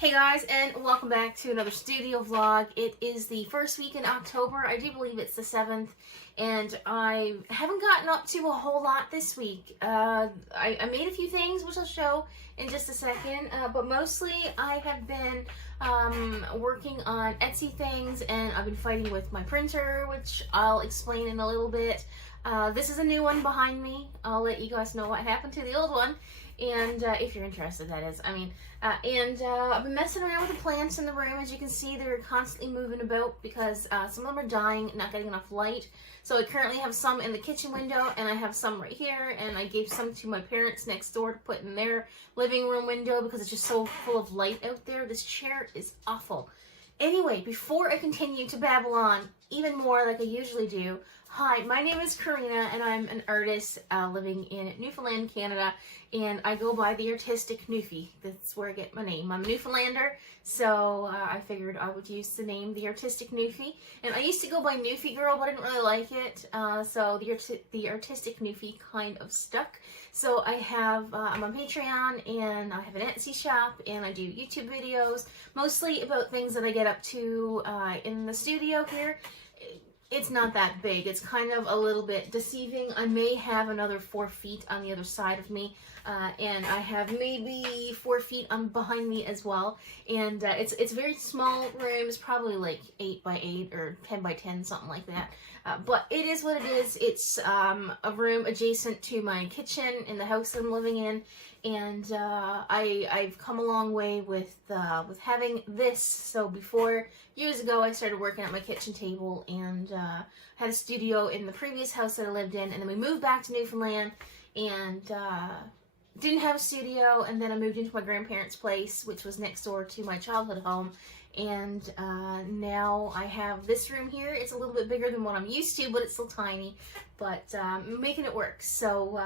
Hey guys, and welcome back to another studio vlog. It is the first week in October. I do believe it's the 7th, and I haven't gotten up to a whole lot this week. I made a few things, which I'll show in just a second, but mostly I have been working on Etsy things, and I've been fighting with my printer, which I'll explain in a little bit. This is a new one behind me. I'll let you guys know what happened to the old one. And if you're interested, that is. I've been messing around with the plants in the room. As you can see, they're constantly moving about because some of them are dying, not getting enough light. So I currently have some in the kitchen window, and I have some right here, and I gave some to my parents next door to put in their living room window because it's just so full of light out there. This chair is awful. Anyway, before I continue to babble on even more like I usually do, hi, my name is Karina, and I'm an artist living in Newfoundland, Canada, and I go by the Artistic Newfie. That's where I get my name. I'm a Newfoundlander, so I figured I would use the name the Artistic Newfie. And I used to go by Newfie Girl, but I didn't really like it, so the Artistic Newfie kind of stuck. So I have, I'm on Patreon, and I have an Etsy shop, and I do YouTube videos, mostly about things that I get up to in the studio here. It's not that big. It's kind of a little bit deceiving. I may have another 4 feet on the other side of me, and I have maybe 4 feet on behind me as well. And it's a very small room. It's probably like 8 by 8 or 10 by 10, something like that. But it is what it is. It's a room adjacent to my kitchen in the house that I'm living in. And I've come a long way with having this. So before, years ago, I started working at my kitchen table, and had a studio in the previous house that I lived in, and then we moved back to Newfoundland, and didn't have a studio, and then I moved into my grandparents' place, which was next door to my childhood home, and now I have this room here. It's a little bit bigger than what I'm used to, but it's still tiny, but I'm making it work. So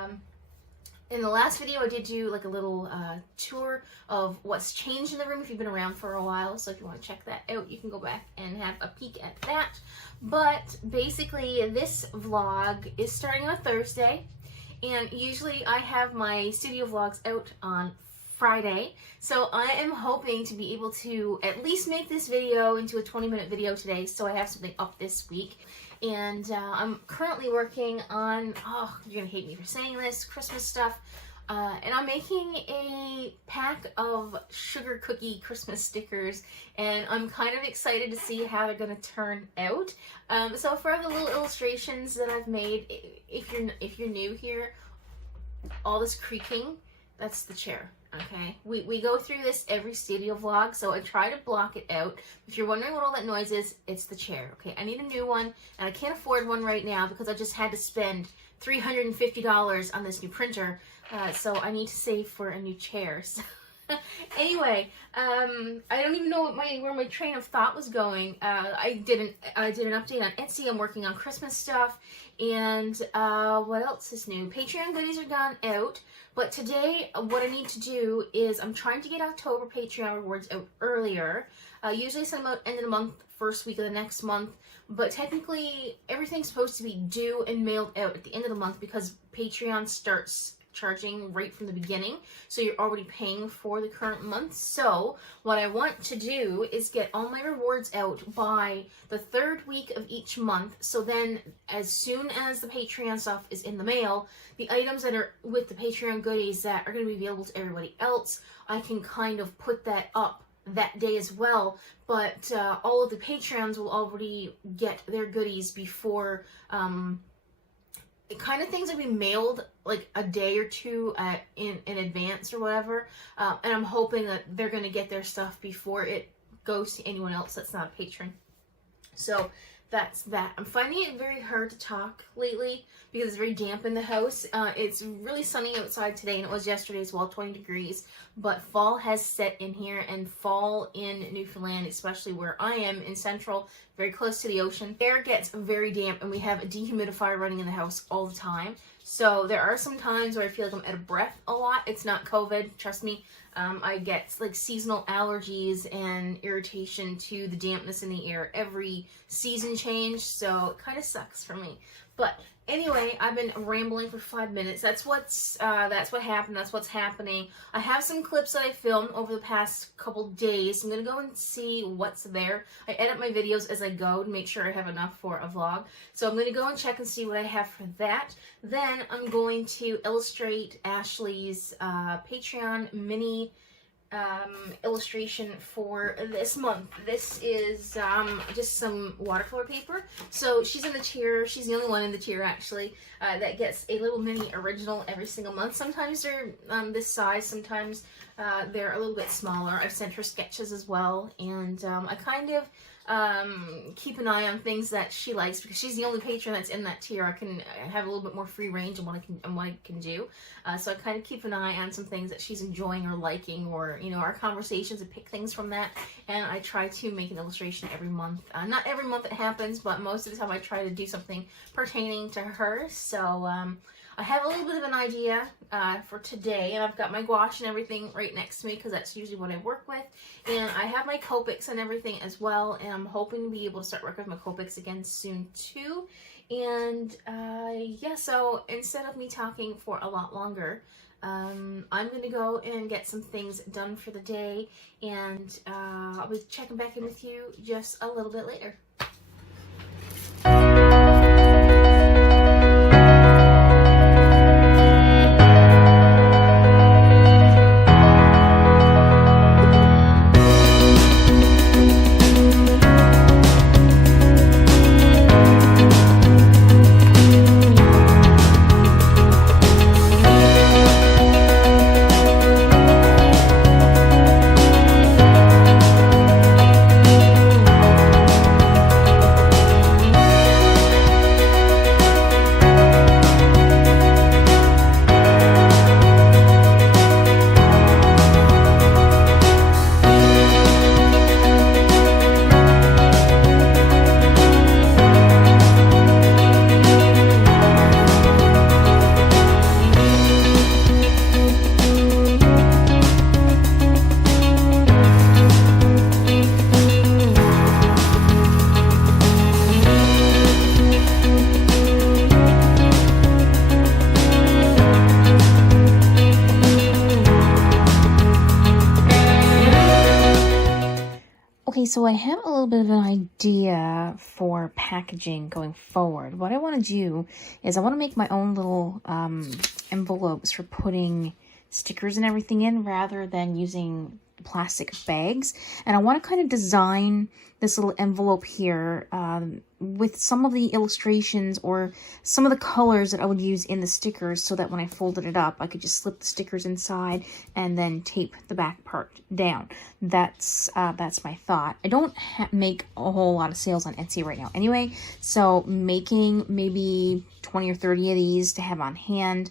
in the last video, I did do like a little tour of what's changed in the room if you've been around for a while. So if you want to check that out, you can go back and have a peek at that. But basically, this vlog is starting on a Thursday. And usually I have my studio vlogs out on Friday. So I am hoping to be able to at least make this video into a 20-minute video today, so I have something up this week. And I'm currently working on, oh, you're gonna hate me for saying this, Christmas stuff. And I'm making a pack of sugar cookie Christmas stickers, and I'm kind of excited to see how they're gonna turn out. So for the little illustrations that I've made, if you're new here, all this creaking, that's the chair. Okay, we go through this every studio vlog, so I try to block it out. If you're wondering what all that noise is, it's the chair. Okay, I need a new one, and I can't afford one right now because I just had to spend $350 on this new printer, so I need to save for a new chair. So anyway, I don't even know where my train of thought was going. I did an update on Etsy. I'm working on Christmas stuff, and what else is new? Patreon goodies are gone out, but today what I need to do is I'm trying to get October Patreon rewards out earlier. Usually send them out end of the month, first week of the next month, but technically everything's supposed to be due and mailed out at the end of the month because Patreon starts charging right from the beginning, so you're already paying for the current month. So what I want to do is get all my rewards out by the 3rd week of each month, so then as soon as the Patreon stuff is in the mail, the items that are with the Patreon goodies that are going to be available to everybody else, I can kind of put that up that day as well. But all of the Patreons will already get their goodies before kind of things will be mailed like a day or two in advance or whatever, and I'm hoping that they're going to get their stuff before it goes to anyone else that's not a patron. So that's that. I'm finding it very hard to talk lately because it's very damp in the house. It's really sunny outside today, and it was yesterday as well, 20 degrees, but fall has set in here, and fall in Newfoundland, especially where I am in central, very close to the ocean, air gets very damp, and we have a dehumidifier running in the house all the time. So there are some times where I feel like I'm out of breath a lot. It's not COVID, trust me. I get like seasonal allergies and irritation to the dampness in the air every season change, so it kind of sucks for me. But anyway, I've been rambling for 5 minutes. That's what happened. That's what's happening. I have some clips that I filmed over the past couple days. I'm gonna go and see what's there. I edit my videos as I go to make sure I have enough for a vlog. So I'm gonna go and check and see what I have for that. Then I'm going to illustrate Ashley's Patreon mini illustration for this month. This is just some watercolor paper. So she's in the tier, she's the only one in the tier actually, that gets a little mini original every single month. Sometimes they're this size, sometimes they're a little bit smaller. I've sent her sketches as well, and I kind of keep an eye on things that she likes, because she's the only patron that's in that tier. I can have a little bit more free range in what I can do. So I kind of keep an eye on some things that she's enjoying or liking, or you know, our conversations, and pick things from that. And I try to make an illustration every month. Not every month it happens, but most of the time I try to do something pertaining to her. So I have a little bit of an idea for today, and I've got my gouache and everything right next to me, because that's usually what I work with. And I have my Copics and everything as well, and I'm hoping to be able to start working with my Copics again soon too. And yeah, so instead of me talking for a lot longer, I'm going to go and get some things done for the day, and I'll be checking back in with you just a little bit later. Okay, so I have a little bit of an idea for packaging going forward. What I want to do is I want to make my own little envelopes for putting stickers and everything in, rather than using plastic bags. And I want to kind of design this little envelope here with some of the illustrations or some of the colors that I would use in the stickers, so that when I folded it up, I could just slip the stickers inside and then tape the back part down. That's my thought. I don't make a whole lot of sales on Etsy right now anyway, so making maybe 20 or 30 of these to have on hand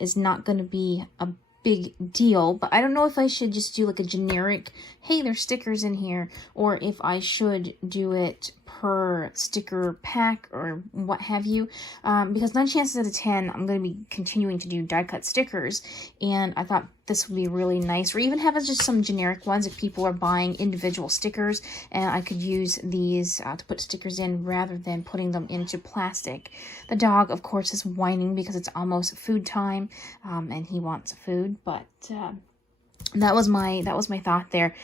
is not going to be a big deal. But I don't know if I should just do like a generic, hey, there's stickers in here, or if I should do it per sticker pack or what have you, because 9 chances out of 10 I'm going to be continuing to do die cut stickers, and I thought this would be really nice. Or even have just some generic ones if people are buying individual stickers, and I could use these to put stickers in rather than putting them into plastic. The dog, of course, is whining because it's almost food time, and he wants food. But that was my thought there.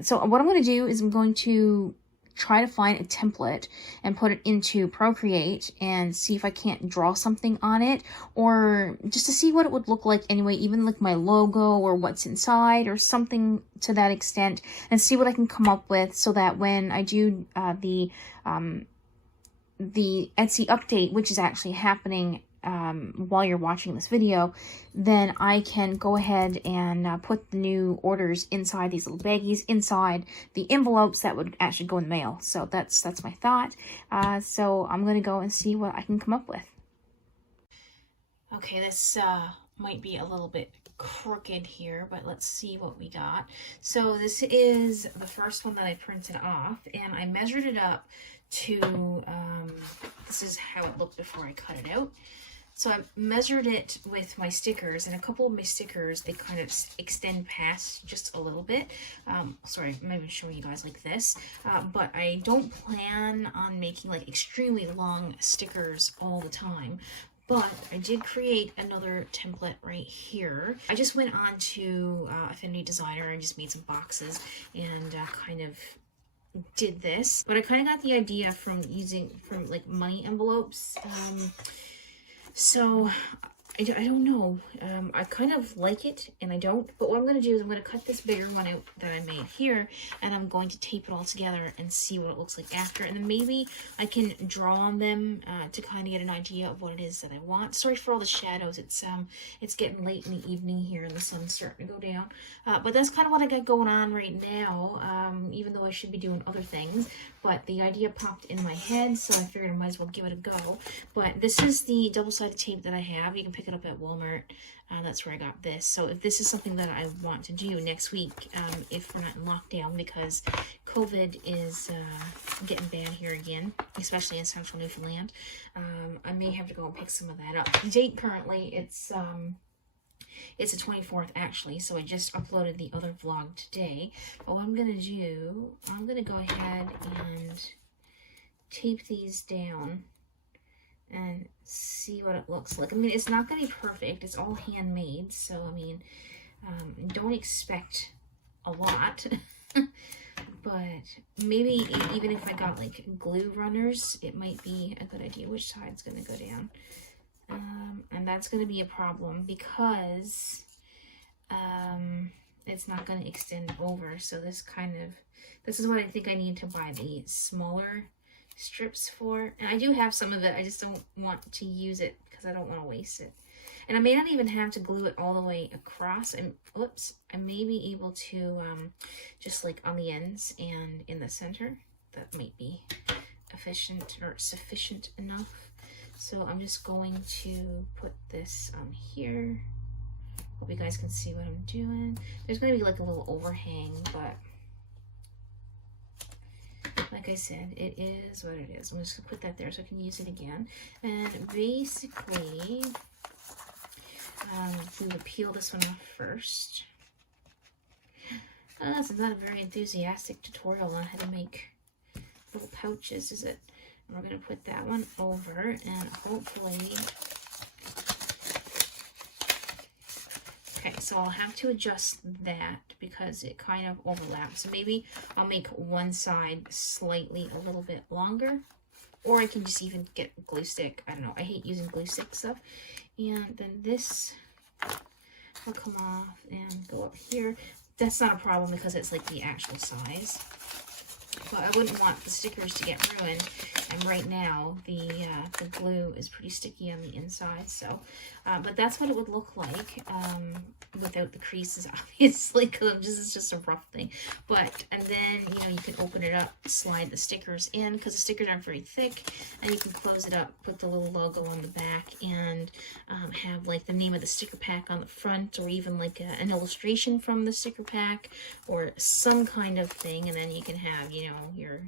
So what I'm going to do is I'm going to try to find a template and put it into Procreate and see if I can't draw something on it, or just to see what it would look like anyway, even like my logo or what's inside or something to that extent, and see what I can come up with, so that when I do the Etsy update, which is actually happening while you're watching this video, then I can go ahead and put the new orders inside these little baggies, inside the envelopes that would actually go in the mail. So that's my thought. So I'm going to go and see what I can come up with. Okay, this might be a little bit crooked here, but let's see what we got. So this is the first one that I printed off, and I measured it up to, this is how it looked before I cut it out. So I measured it with my stickers, and a couple of my stickers, they kind of extend past just a little bit. Sorry, I'm even showing you guys like this. But I don't plan on making like extremely long stickers all the time. But I did create another template right here. I just went on to Affinity Designer and just made some boxes and kind of did this. But I kind of got the idea from like money envelopes. So I don't know. I kind of like it and I don't. But what I'm going to do is I'm going to cut this bigger one out that I made here, and I'm going to tape it all together and see what it looks like after. And then maybe I can draw on them to kind of get an idea of what it is that I want. Sorry for all the shadows. It's getting late in the evening here and the sun's starting to go down. But that's kind of what I got going on right now, even though I should be doing other things. But the idea popped in my head, so I figured I might as well give it a go. But this is the double-sided tape that I have. You can pick it up at Walmart. That's where I got this. So if this is something that I want to do next week, if we're not in lockdown, because COVID is getting bad here again, especially in central Newfoundland, I may have to go and pick some of that up. The date currently, it's the 24th actually, so I just uploaded the other vlog today. But what I'm going to do, I'm going to go ahead and tape these down and see what it looks like. I mean, it's not going to be perfect. It's all handmade, so I mean, don't expect a lot. But maybe even if I got like glue runners, it might be a good idea. Which side's going to go down? And that's going to be a problem because it's not going to extend over. So this is what I think I need to buy the smaller strips for. And I do have some of it. I just don't want to use it because I don't want to waste it. And I may not even have to glue it all the way across. And whoops, I may be able to just like on the ends and in the center. That might be efficient or sufficient enough. So I'm just going to put this on here. Hope you guys can see what I'm doing. There's going to be like a little overhang, but like I said, it is what it is. I'm just going to put that there so I can use it again. And basically, we will peel this one off first. This is not a very enthusiastic tutorial on how to make little pouches, is it? We're going to put that one over and hopefully... Okay, so I'll have to adjust that because it kind of overlaps. So maybe I'll make one side slightly a little bit longer. Or I can just even get glue stick. I don't know. I hate using glue stick stuff. And then this will come off and go up here. That's not a problem because it's like the actual size. But I wouldn't want the stickers to get ruined. And right now, the glue is pretty sticky on the inside. So, but that's what it would look like without the creases, obviously, because it's just a rough thing. But, and then, you know, you can open it up, slide the stickers in, because the stickers aren't very thick. And you can close it up, put the little logo on the back, and have, like, the name of the sticker pack on the front, or even, like, an illustration from the sticker pack, or some kind of thing. And then you can have, you know, your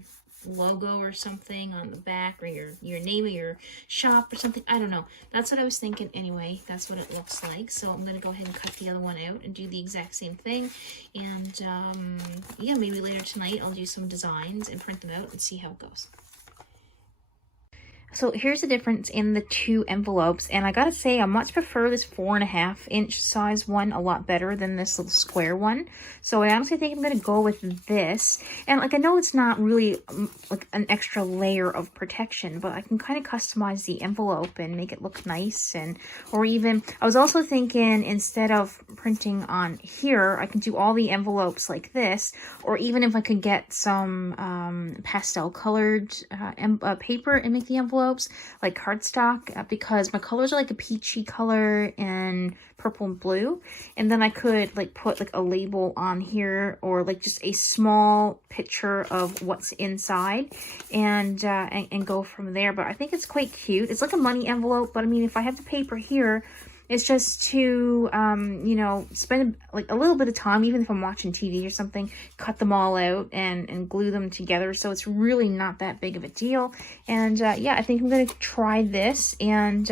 logo or something on the back, or your name of your shop or something. I don't know. That's what I was thinking anyway. That's what it looks like. So I'm going to go ahead and cut the other one out and do the exact same thing. And yeah, maybe later tonight I'll do some designs and print them out and see how it goes. So here's the difference in the two envelopes, and I gotta say I much prefer this 4.5-inch size one a lot better than this little square one. So I honestly think I'm gonna go with this. And like, I know it's not really like an extra layer of protection, but I can kind of customize the envelope and make it look nice. And or even I was also thinking, instead of printing on here, I can do all the envelopes like this, or even if I could get some pastel colored paper and make the envelope like cardstock, because my colors are like a peachy color and purple and blue, and then I could like put like a label on here, or like just a small picture of what's inside, and go from there. But I think it's quite cute. It's like a money envelope, but I mean, if I have the paper here, It's just to, you know, spend like a little bit of time, even if I'm watching TV or something, cut them all out and glue them together. So it's really not that big of a deal. And yeah, I think I'm going to try this, and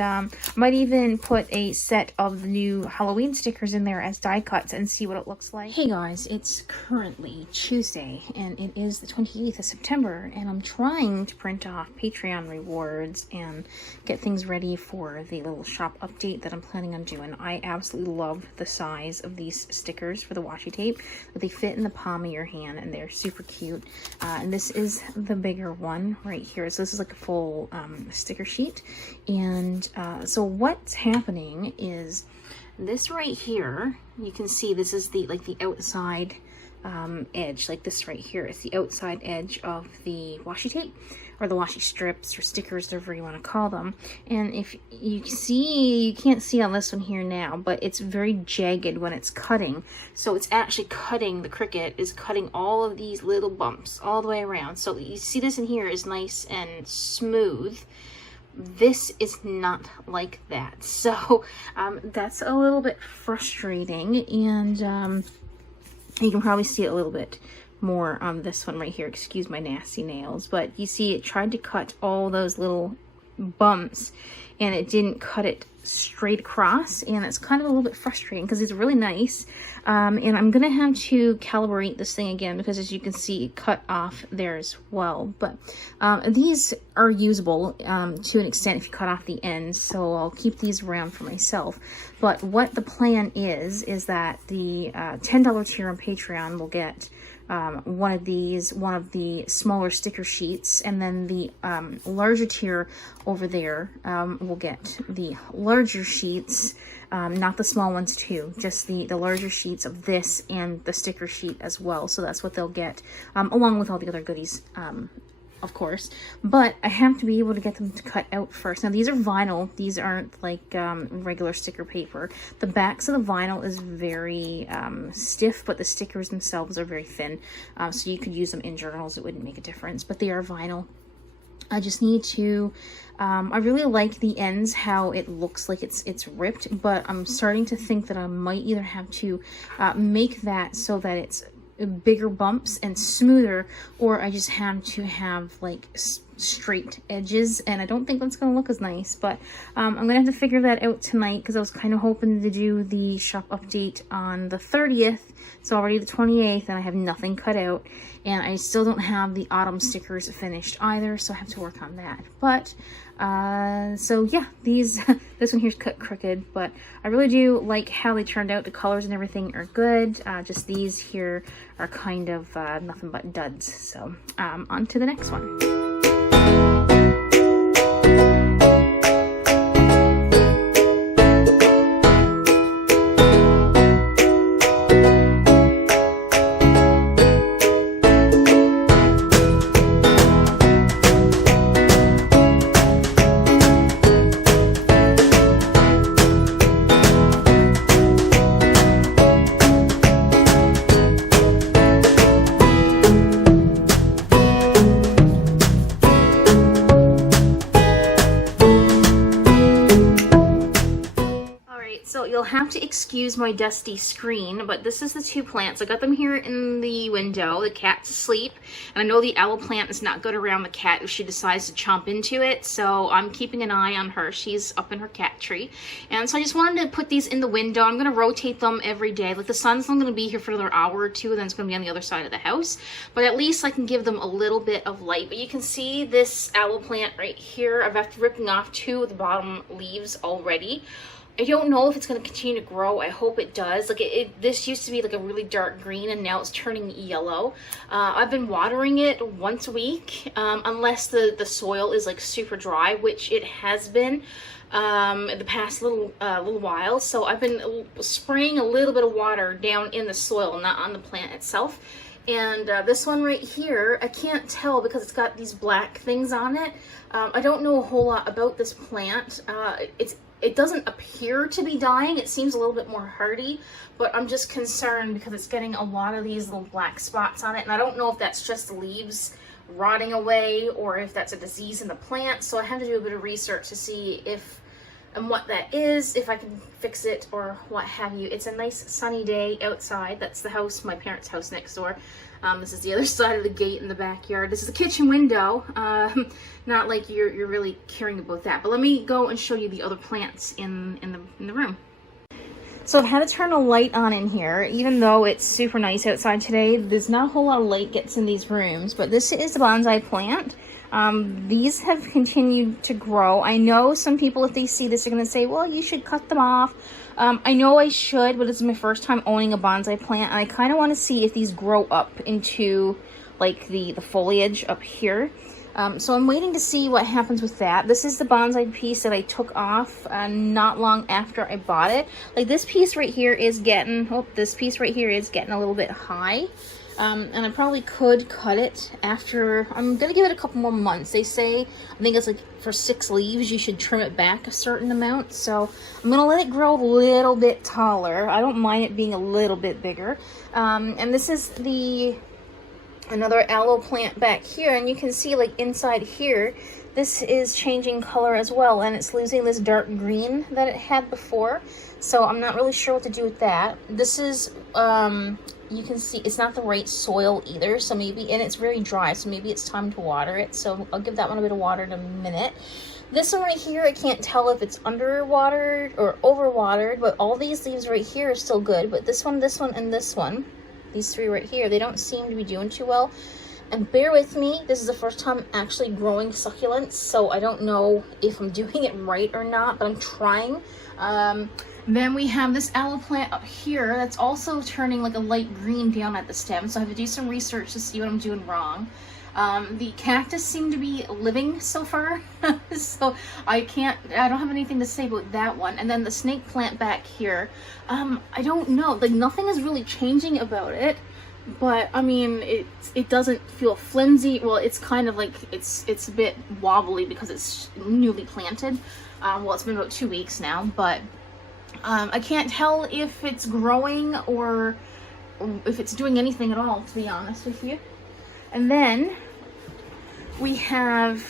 might even put a set of the new Halloween stickers in there as die cuts and see what it looks like. Hey guys, it's currently Tuesday and it is the 28th of September, and I'm trying to print off Patreon rewards and get things ready for the little shop update that I'm planning on doing. I absolutely love the size of these stickers for the washi tape. They fit in the palm of your hand and they're super cute. And this is the bigger one right here. So this is like a full sticker sheet. And so what's happening is this right here, you can see this is the outside edge, like this right here is the outside edge of the washi tape, or the washi strips or stickers, whatever you want to call them. And if you see, you can't see on this one here now, but it's very jagged when it's cutting. So it's actually cutting, the Cricut is cutting all of these little bumps all the way around. So you see this in here is nice and smooth. This is not like that. So that's a little bit frustrating, and you can probably see it a little bit more on this one right here. Excuse my nasty nails, but you see it tried to cut all those little bumps and it didn't cut it straight across, and it's kind of a little bit frustrating because it's really nice. And I'm gonna have to calibrate this thing again because, as you can see, it cut off there as well. But these are usable to an extent if you cut off the ends, so I'll keep these around for myself. But what the plan is that the $10 tier on Patreon will get one of these, one of the smaller sticker sheets, and then the larger tier over there will get the larger sheets, not the small ones too, just the larger sheets of this and the sticker sheet as well. So that's what they'll get, along with all the other goodies, of course. But I have to be able to get them to cut out first. Now these are vinyl, these aren't like regular sticker paper. The backs of the vinyl is very stiff, but the stickers themselves are very thin, so you could use them in journals, it wouldn't make a difference, but they are vinyl. I just need to, I really like the ends, how it looks like it's ripped, but I'm starting to think that I might either have to make that so that it's bigger bumps and smoother, or I just have to have like straight edges, and I don't think that's gonna look as nice. But I'm gonna have to figure that out tonight, because I was kind of hoping to do the shop update on the 30th. It's already the 28th and I have nothing cut out, and I still don't have the autumn stickers finished either, so I have to work on that. But so yeah, these this one here's cut crooked, but I really do like how they turned out. The colors and everything are good. Just these here are kind of nothing but duds. So on to the next one. You'll have to excuse my dusty screen, but this is the two plants. I got them here in the window. The cat's asleep, and I know the Aloe plant is not good around the cat if she decides to chomp into it, so I'm keeping an eye on her. She's up in her cat tree, and so I just wanted to put these in the window. I'm going to rotate them every day. Like, the sun's only going to be here for another hour or two, and then it's going to be on the other side of the house, but at least I can give them a little bit of light. But you can see this Aloe plant right here. I've after ripping off two of the bottom leaves already. I don't know if it's going to continue to grow. I hope it does. Like this used to be like a really dark green, and now it's turning yellow. I've been watering it once a week, unless the soil is like super dry, which it has been the past little while. So I've been spraying a little bit of water down in the soil, not on the plant itself. And this one right here, I can't tell because it's got these black things on it. I don't know a whole lot about this plant. It doesn't appear to be dying. It seems a little bit more hardy, but I'm just concerned because it's getting a lot of these little black spots on it, and I don't know if that's just the leaves rotting away or if that's a disease in the plant. So I have to do a bit of research to see if and what that is, if I can fix it or what have you. It's a nice sunny day outside. That's the house, my parents' house next door. This is the other side of the gate in the backyard. This is the kitchen window. Not like you're really caring about that. But let me go and show you the other plants in the room. So I've had to turn a light on in here, even though it's super nice outside today. There's not a whole lot of light gets in these rooms, but this is the bonsai plant. These have continued to grow. I know some people, if they see this, are going to say, well, you should cut them off. I know I should, but it's my first time owning a bonsai plant, and I kind of want to see if these grow up into like the foliage up here. So I'm waiting to see what happens with that. This is the bonsai piece that I took off not long after I bought it. Like this piece right here is getting, this piece right here is getting a little bit high. And I probably could cut it after, I'm going to give it a couple more months. They say, I think it's like for 6 leaves, you should trim it back a certain amount. So I'm going to let it grow a little bit taller. I don't mind it being a little bit bigger. And this is another aloe plant back here. And you can see like inside here, this is changing color as well. And it's losing this dark green that it had before. So I'm not really sure what to do with that. This is, you can see it's not the right soil either, so maybe, and it's very dry, so maybe it's time to water it. So I'll give that one a bit of water in a minute. This one right here, I can't tell if it's underwatered or overwatered, but all these leaves right here are still good. But this one, and this one, these 3 right here, they don't seem to be doing too well. And bear with me, this is the first time actually growing succulents, so I don't know if I'm doing it right or not, but I'm trying. Then we have this aloe plant up here that's also turning like a light green down at the stem, so I have to do some research to see what I'm doing wrong. The cactus seem to be living so far, so I don't have anything to say about that one. And then the snake plant back here, I don't know, like nothing is really changing about it, but I mean, it doesn't feel flimsy. Well, it's kind of like, it's a bit wobbly because it's newly planted. Well, it's been about 2 weeks now, but I can't tell if it's growing or if it's doing anything at all, to be honest with you. And then we have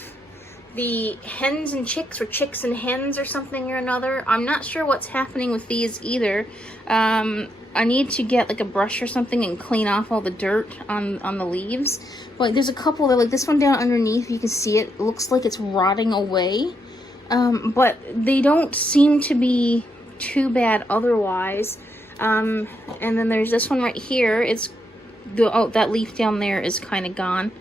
the hens and chicks, or chicks and hens, or something or another. I'm not sure what's happening with these either. I need to get like a brush or something and clean off all the dirt on the leaves. But there's a couple that, like this one down underneath, you can see it looks like it's rotting away. But they don't seem to be too bad otherwise. And then there's this one right here. It's that leaf down there is kind of gone.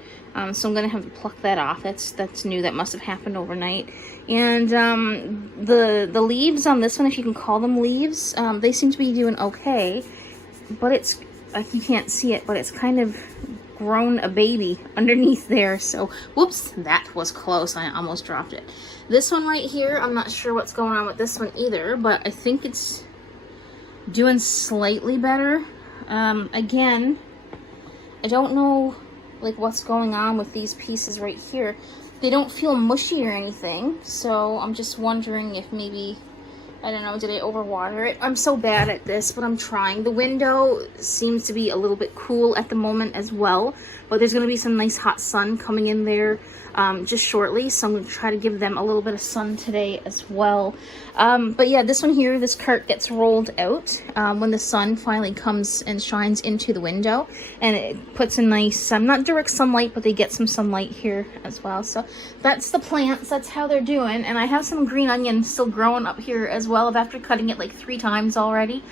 So I'm gonna have to pluck that off. That's new. That must have happened overnight. And the leaves on this one, if you can call them leaves, they seem to be doing okay. But it's like you can't see it, but it's kind of grown a baby underneath there. So whoops, that was close. I almost dropped it. This one right here, I'm not sure what's going on with this one either, but I think it's doing slightly better. Again, I don't know like what's going on with these pieces right here. They don't feel mushy or anything, so I'm just wondering if maybe, I don't know, did I overwater it? I'm so bad at this, but I'm trying. The window seems to be a little bit cool at the moment as well, but there's going to be some nice hot sun coming in there just shortly, so I'm going to try to give them a little bit of sun today as well. But yeah, this one here, this cart gets rolled out when the sun finally comes and shines into the window, and it puts a nice, not direct sunlight, but they get some sunlight here as well. So that's the plants, that's how they're doing. And I have some green onion still growing up here as well, after cutting it like 3 times already.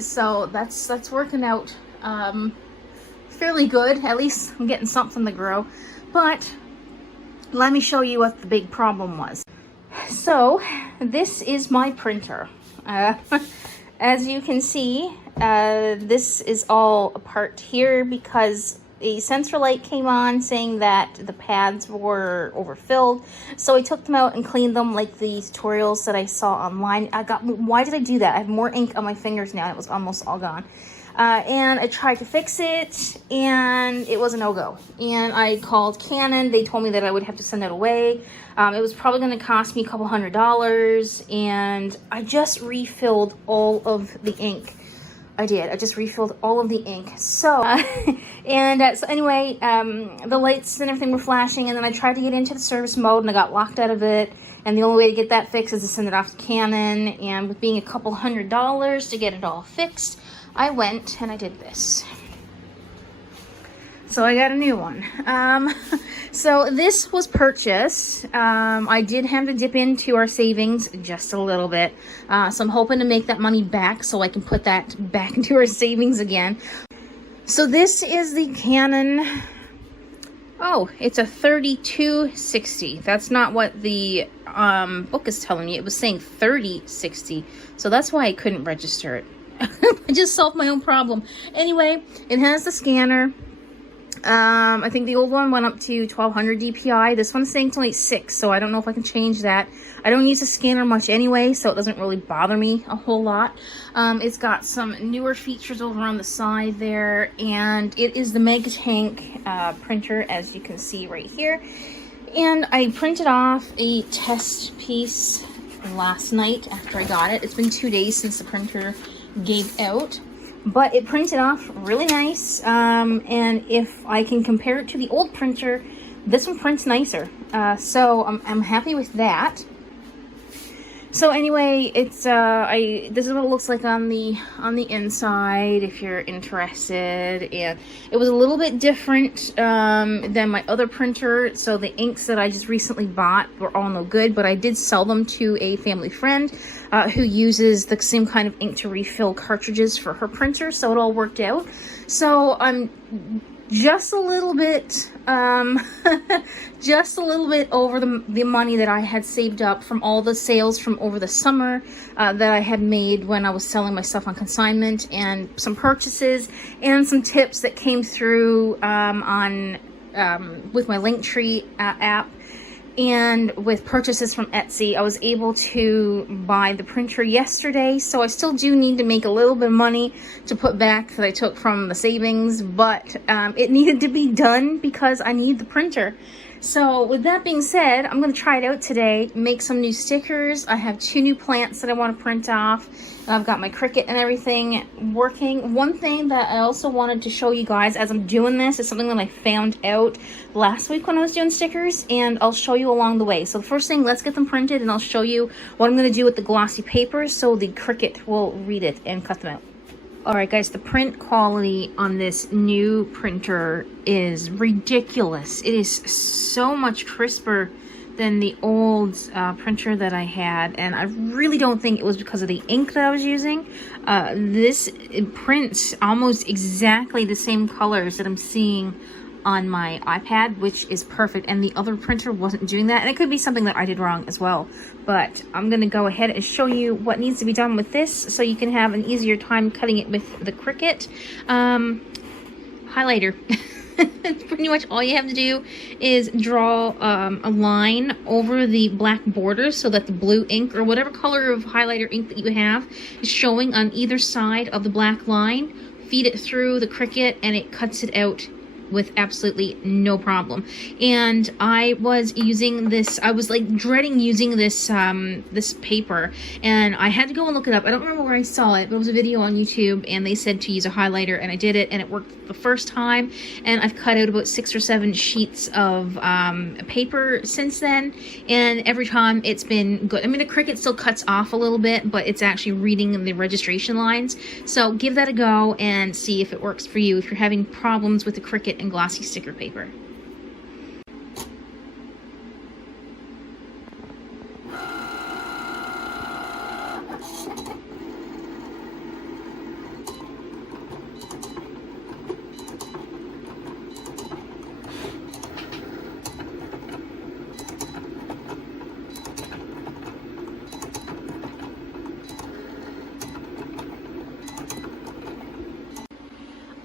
So that's working out fairly good. At least I'm getting something to grow. But let me show you what the big problem was. So this is my printer. As you can see, this is all apart here because a sensor light came on saying that the pads were overfilled. So I took them out and cleaned them like the tutorials that I saw online. Why did I do that? I have more ink on my fingers now. It was almost all gone. And I tried to fix it, and it was a no-go. And I called Canon. They told me that I would have to send it away. It was probably going to cost me a couple $100, and I just refilled all of the ink. I did. I just refilled all of the ink. So, so anyway, the lights and everything were flashing, and then I tried to get into the service mode, and I got locked out of it. And the only way to get that fixed is to send it off to Canon. And with being a couple $100 to get it all fixed, I went and I did this. So I got a new one. So this was purchased. I did have to dip into our savings just a little bit. So I'm hoping to make that money back so I can put that back into our savings again. So this is the Canon. Oh, it's a 3260. That's not what the book is telling me. It was saying 3060. So that's why I couldn't register it. I just solved my own problem. Anyway, it has the scanner. I think the old one went up to 1200 DPI. This one's saying it's only 6, so I don't know if I can change that. I don't use the scanner much anyway, so it doesn't really bother me a whole lot. It's got some newer features over on the side there, and it is the Mega Tank printer, as you can see right here. And I printed off a test piece last night after I got it. It's been 2 days since the printer gave out. But it printed off really nice, and if I can compare it to the old printer, this one prints nicer. So I'm happy with that. So anyway, it's this is what it looks like on the inside if you're interested. And it was a little bit different than my other printer. So the inks that I just recently bought were all no good, but I did sell them to a family friend who uses the same kind of ink to refill cartridges for her printer. So it all worked out. So I'm just a little bit just a little bit over the money that I had saved up from all the sales from over the summer that I had made when I was selling my stuff on consignment, and some purchases and some tips that came through with my Linktree app. And with purchases from Etsy, I was able to buy the printer yesterday. So I still do need to make a little bit of money to put back that I took from the savings. But it needed to be done because I need the printer. So with that being said, I'm going to try it out today, make some new stickers. I have 2 new plants that I want to print off. I've got my Cricut and everything working. One thing that I also wanted to show you guys as I'm doing this is something that I found out last week when I was doing stickers, and I'll show you along the way. So the first thing, let's get them printed, and I'll show you what I'm going to do with the glossy paper so the Cricut will read it and cut them out. Alright guys, the print quality on this new printer is ridiculous. It is so much crisper than the old printer that I had, and I really don't think it was because of the ink that I was using. It prints almost exactly the same colors that I'm seeing on my iPad, which is perfect, and the other printer wasn't doing that, and it could be something that I did wrong as well. But I'm gonna go ahead and show you what needs to be done with this so you can have an easier time cutting it with the Cricut. Highlighter. Pretty much all you have to do is draw a line over the black border so that the blue ink or whatever color of highlighter ink that you have is showing on either side of the black line. Feed it through the Cricut and it cuts it out with absolutely no problem. And I was using this, I was like dreading using this this paper, and I had to go and look it up. I don't remember where I saw it, but it was a video on YouTube, and they said to use a highlighter, and I did it, and it worked the first time, and I've cut out about 6 or 7 sheets of paper since then, and every time it's been good. I mean, the Cricut still cuts off a little bit, but it's actually reading the registration lines. So give that a go and see if it works for you if you're having problems with the Cricut and glossy sticker paper.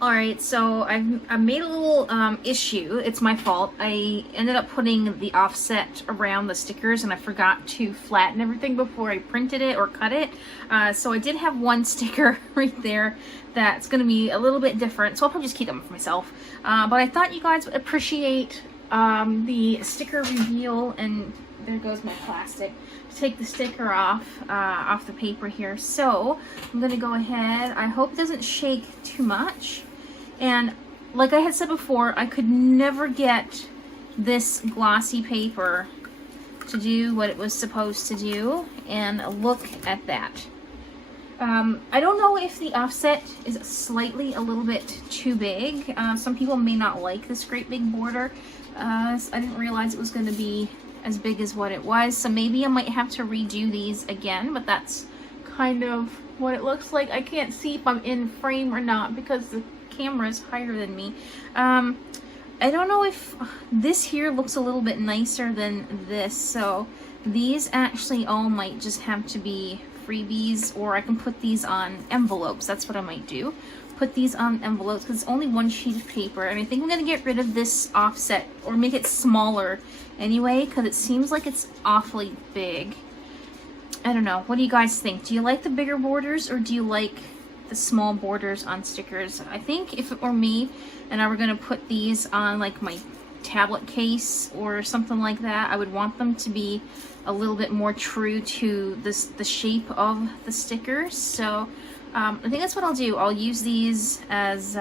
Alright, so I've made a little issue. It's my fault. I ended up putting the offset around the stickers, and I forgot to flatten everything before I printed it or cut it. So I did have one sticker right there that's going to be a little bit different, so I'll probably just keep them for myself. But I thought you guys would appreciate the sticker reveal, and there goes my plastic. Take the sticker off the paper here. So I'm going to go ahead. I hope it doesn't shake too much. And like I had said before, I could never get this glossy paper to do what it was supposed to do, and look at that. I don't know if the offset is slightly a little bit too big. Some people may not like this great big border. I didn't realize it was going to be as big as what it was, so maybe I might have to redo these again, but that's kind of what it looks like. I can't see if I'm in frame or not because the camera is higher than me. I don't know if this here looks a little bit nicer than this, so these actually all might just have to be freebies, or I can put these on envelopes. That's what I might do. Put these on envelopes because it's only one sheet of paper, and I think I'm going to get rid of this offset or make it smaller anyway because it seems like it's awfully big. I don't know. What do you guys think? Do you like the bigger borders or do you like the small borders on stickers? I think if it were me and I were going to put these on like my tablet case or something like that, I would want them to be a little bit more true to the shape of the stickers. So I think that's what I'll do. I'll use these as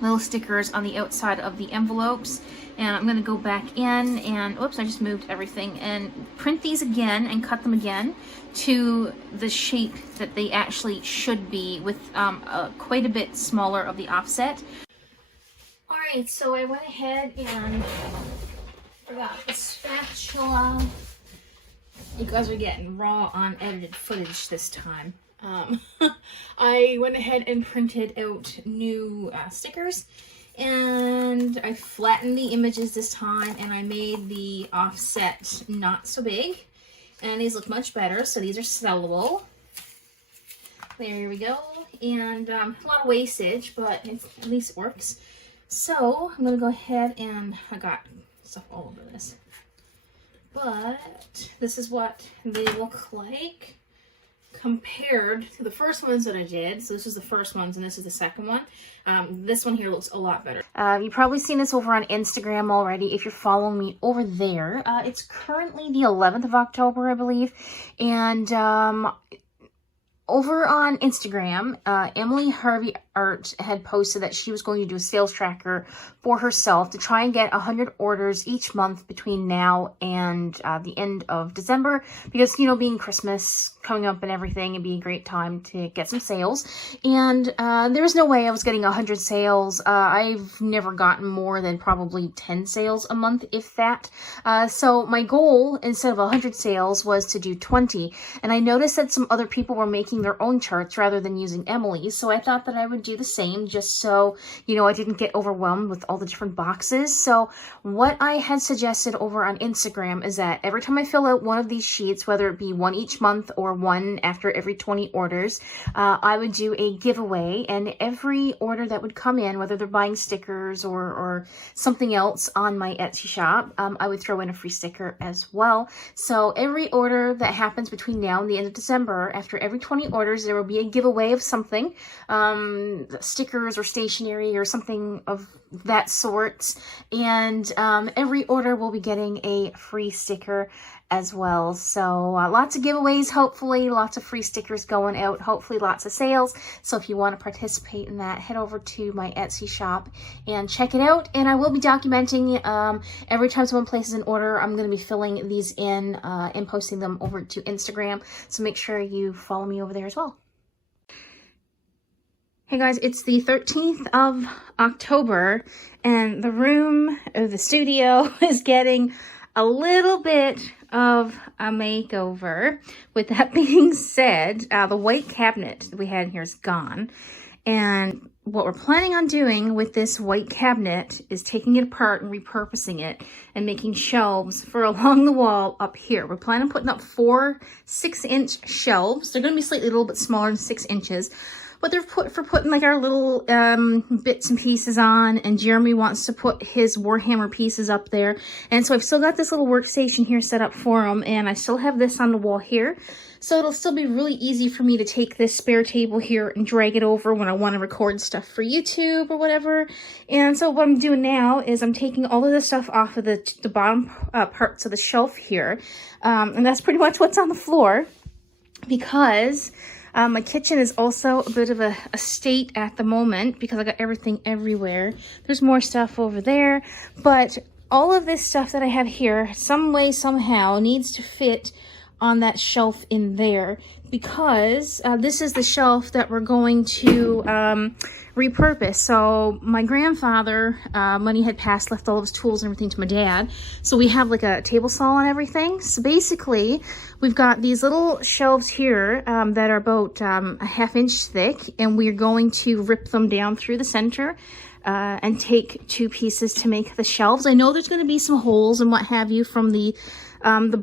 little stickers on the outside of the envelopes, and I'm going to go back in and, oops, I just moved everything, and print these again and cut them again to the shape that they actually should be, with quite a bit smaller of the offset. Alright, so I went ahead and forgot the spatula. You guys are getting raw unedited footage this time. I went ahead and printed out new stickers, and I flattened the images this time, and I made the offset not so big, and these look much better. So these are sellable. There we go. And a lot of wastage, but at least it works. So I'm gonna go ahead and, I got stuff all over this, but this is what they look like compared to the first ones that I did. So this is the first ones and this is the second one. This one here looks a lot better. You've probably seen this over on Instagram already if you're following me over there. It's currently the 11th of October, I believe, and over on Instagram, Emily Harvey Art had posted that she was going to do a sales tracker for herself to try and get 100 orders each month between now and the end of December, because, you know, being Christmas coming up and everything, it'd be a great time to get some sales. And there was no way I was getting 100 sales. I've never gotten more than probably 10 sales a month, if that. So my goal, instead of 100 sales, was to do 20. And I noticed that some other people were making their own charts rather than using Emily's, so I thought that I would do the same, just so, you know, I didn't get overwhelmed with all the different boxes. So what I had suggested over on Instagram is that every time I fill out one of these sheets, whether it be one each month or one after every 20 orders, I would do a giveaway, and every order that would come in, whether they're buying stickers or something else on my Etsy shop, I would throw in a free sticker as well. So every order that happens between now and the end of December, after every 20 orders, there will be a giveaway of something, stickers or stationery or something of that sort, and every order will be getting a free sticker as well. So lots of giveaways, hopefully lots of free stickers going out, hopefully lots of sales. So if you want to participate in that, head over to my Etsy shop and check it out. And I will be documenting every time someone places an order. I'm going to be filling these in and posting them over to Instagram, so make sure you follow me over there as well. Hey guys, it's the 13th of October, and the room, or the studio, is getting a little bit of a makeover. With that being said, the white cabinet that we had in here is gone, and what we're planning on doing with this white cabinet is taking it apart and repurposing it and making shelves for along the wall up here. We're planning on putting up 4 6-inch shelves. They're going to be slightly a little bit smaller than 6 inches, but they're for putting like our little bits and pieces on, and Jeremy wants to put his Warhammer pieces up there. And so I've still got this little workstation here set up for him, and I still have this on the wall here. So it'll still be really easy for me to take this spare table here and drag it over when I want to record stuff for YouTube or whatever. And so what I'm doing now is I'm taking all of the stuff off of the bottom parts of the shelf here. And that's pretty much what's on the floor, because my kitchen is also a bit of a state at the moment because I got everything everywhere. There's more stuff over there, but all of this stuff that I have here, some way, somehow, needs to fit on that shelf in there, because this is the shelf that we're going to repurpose. So my grandfather, when he had passed, left all of his tools and everything to my dad. So we have like a table saw and everything. So basically, we've got these little shelves here that are about a ½ inch thick, and we're going to rip them down through the center and take 2 pieces to make the shelves. I know there's going to be some holes and what have you from the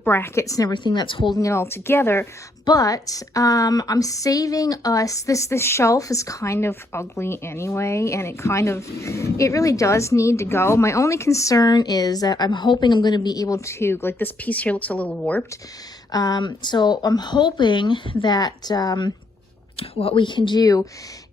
brackets and everything that's holding it all together, but I'm saving us, this shelf is kind of ugly anyway, and it really does need to go. My only concern is that I'm hoping I'm going to be able to, like, this piece here looks a little warped, so I'm hoping that what we can do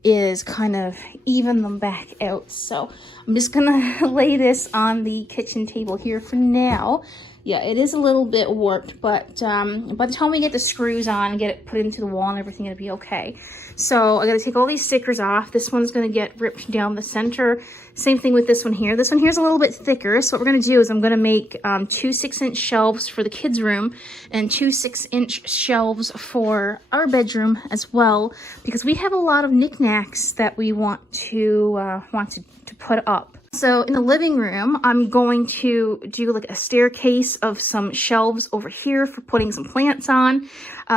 is kind of even them back out. So I'm just gonna lay this on the kitchen table here for now. Yeah, it is a little bit warped, but by the time we get the screws on and get it put into the wall and everything, it'll be okay. So I gotta take all these stickers off. This one's gonna get ripped down the center. Same thing with this one here. This one here is a little bit thicker. So what we're gonna do is I'm gonna make 2 6-inch shelves for the kids' room and 2 6-inch shelves for our bedroom as well, because we have a lot of knickknacks that we want to put up. So in the living room, I'm going to do like a staircase of some shelves over here for putting some plants on.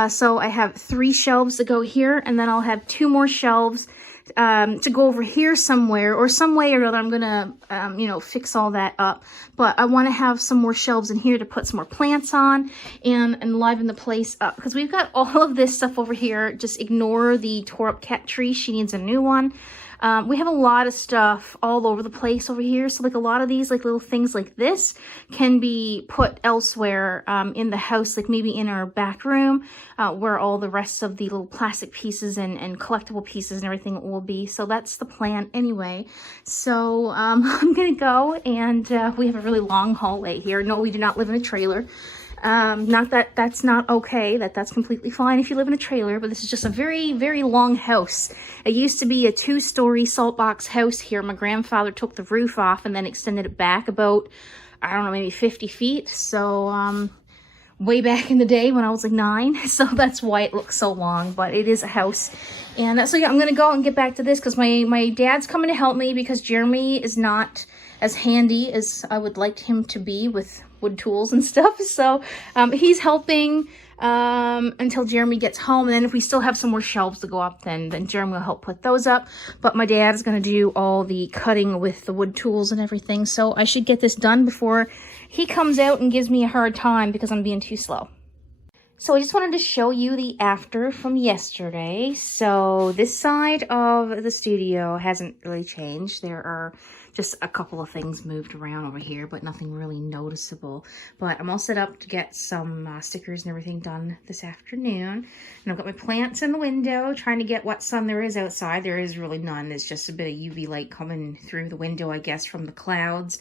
So I have 3 shelves to go here, and then I'll have 2 more shelves to go over here somewhere, or some way or another. I'm gonna, you know, fix all that up. But I want to have some more shelves in here to put some more plants on and liven the place up, because we've got all of this stuff over here. Just ignore the tore up cat tree. She needs a new one. We have a lot of stuff all over the place over here. So like a lot of these like little things like this can be put elsewhere in the house, like maybe in our back room where all the rest of the little plastic pieces and collectible pieces and everything will be. So that's the plan anyway. So I'm gonna go, and we have a really long hallway here. No, we do not live in a trailer. Not that that's not okay, that's completely fine if you live in a trailer, but this is just a very, very long house. It used to be a 2-story salt box house here. My grandfather took the roof off and then extended it back about, I don't know, maybe 50 feet. So, way back in the day when I was like 9. So that's why it looks so long, but it is a house. And so yeah, I'm going to go and get back to this because my dad's coming to help me, because Jeremy is not as handy as I would like him to be with wood tools and stuff. So he's helping until Jeremy gets home, and then if we still have some more shelves to go up, then Jeremy will help put those up. But my dad is going to do all the cutting with the wood tools and everything, so I should get this done before he comes out and gives me a hard time because I'm being too slow. So I just wanted to show you the after from yesterday. So this side of the studio hasn't really changed. There are just a couple of things moved around over here, but nothing really noticeable. But I'm all set up to get some stickers and everything done this afternoon. And I've got my plants in the window, trying to get what sun there is outside. There is really none. There's just a bit of UV light coming through the window, I guess, from the clouds.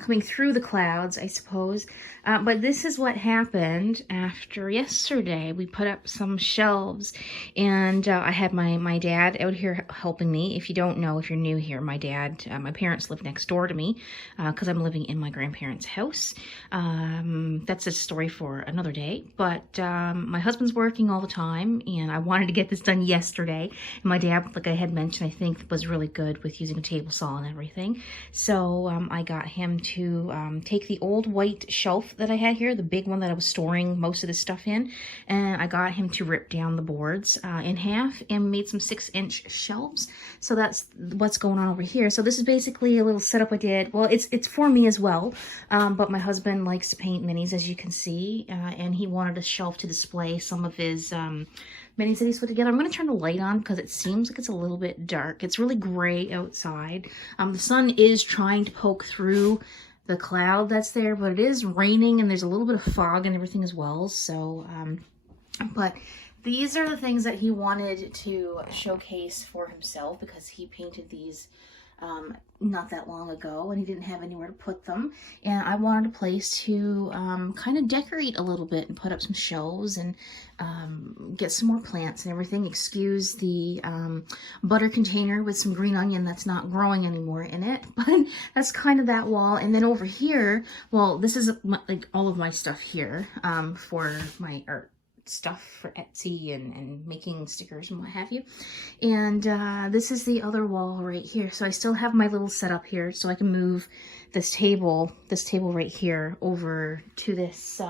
Coming through the clouds, I suppose. But this is what happened after yesterday. We put up some shelves, and I had my dad out here helping me. If you don't know, if you're new here, my parents live next door to me because I'm living in my grandparents' house. That's a story for another day. But my husband's working all the time, and I wanted to get this done yesterday. And my dad, like I had mentioned, I think was really good with using a table saw and everything. So I got him to take the old white shelf that I had here, the big one that I was storing most of this stuff in, and I got him to rip down the boards in half and made some 6-inch shelves. So that's what's going on over here. So this is basically a little setup I did. Well, it's for me as well, but my husband likes to paint minis, as you can see, and he wanted a shelf to display some of his minis that he's put together. I'm going to turn the light on because it seems like it's a little bit dark. It's really gray outside. The sun is trying to poke through the cloud that's there, but it is raining and there's a little bit of fog and everything as well. So, but these are the things that he wanted to showcase for himself, because he painted these not that long ago, and he didn't have anywhere to put them, and I wanted a place to kind of decorate a little bit and put up some shelves and get some more plants and everything. Excuse the butter container with some green onion that's not growing anymore in it, but that's kind of that wall. And then over here, well, this is like all of my stuff here for my art stuff for Etsy and making stickers and what have you. And this is the other wall right here. So I still have my little setup here, so I can move this table right here over to this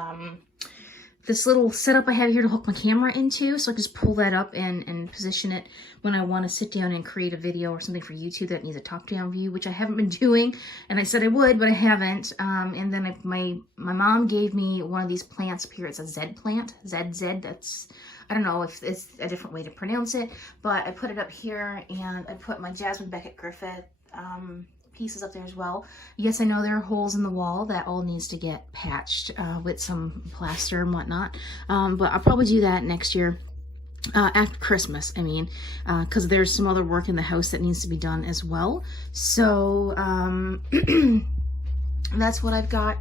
this little setup I have here to hook my camera into, so I can just pull that up and position it when I want to sit down and create a video or something for YouTube that needs a top-down view, which I haven't been doing, and I said I would, but I haven't. And then my mom gave me one of these plants up here. It's a Z plant, ZZ. That's, I don't know if it's a different way to pronounce it, but I put it up here, and I put my Jasmine Beckett Griffith pieces up there as well. Yes, I know there are holes in the wall that all needs to get patched with some plaster and whatnot, but I'll probably do that next year. After Christmas, I mean, because there's some other work in the house that needs to be done as well. So that's what I've got.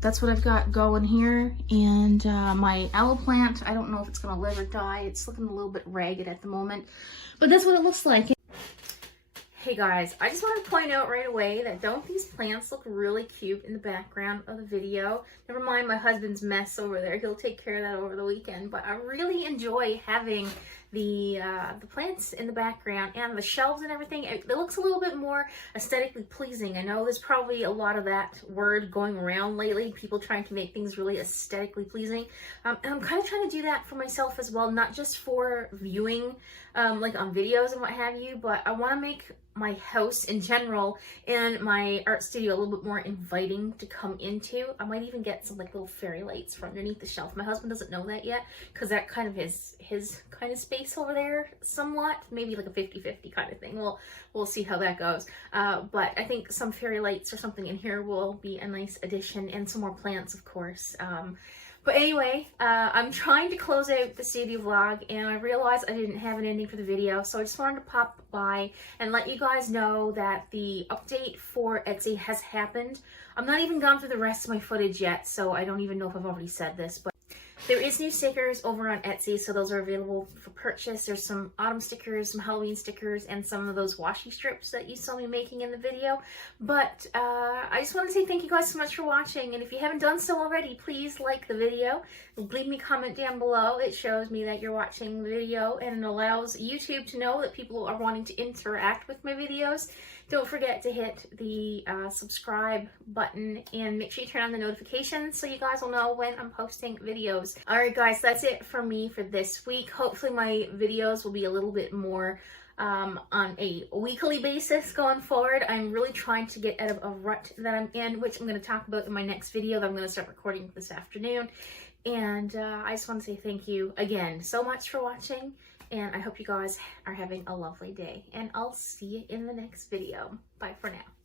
That's what I've got going here. And my aloe plant, I don't know if it's gonna live or die. It's looking a little bit ragged at the moment, but that's what it looks like. Hey guys, I just want to point out right away that don't these plants look really cute in the background of the video? Never mind my husband's mess over there. He'll take care of that over the weekend. But I really enjoy having the plants in the background and the shelves and everything. It looks a little bit more aesthetically pleasing. I know there's probably a lot of that word going around lately, people trying to make things really aesthetically pleasing. And I'm kind of trying to do that for myself as well, not just for viewing like on videos and what have you, but I want to make my house in general and my art studio a little bit more inviting to come into. I might even get some like little fairy lights from underneath the shelf. My husband doesn't know that yet, because that kind of is his kind of space over there somewhat, maybe like a 50-50 kind of thing. We'll see how that goes. But I think some fairy lights or something in here will be a nice addition, and some more plants, of course. But anyway, I'm trying to close out the studio vlog, and I realized I didn't have an ending for the video, so I just wanted to pop by and let you guys know that the update for Etsy has happened. I'm not even gone through the rest of my footage yet, so I don't even know if I've already said this, but there is new stickers over on Etsy, so those are available for purchase. There's some autumn stickers, some Halloween stickers, and some of those washi strips that you saw me making in the video. But I just want to say thank you guys so much for watching, and if you haven't done so already, please like the video. Leave me a comment down below. It shows me that you're watching the video, and it allows YouTube to know that people are wanting to interact with my videos. Don't forget to hit the subscribe button, and make sure you turn on the notifications so you guys will know when I'm posting videos. Alright guys, that's it for me for this week. Hopefully my videos will be a little bit more on a weekly basis going forward. I'm really trying to get out of a rut that I'm in, which I'm going to talk about in my next video that I'm going to start recording this afternoon. And I just want to say thank you again so much for watching, and I hope you guys are having a lovely day, and I'll see you in the next video. Bye for now.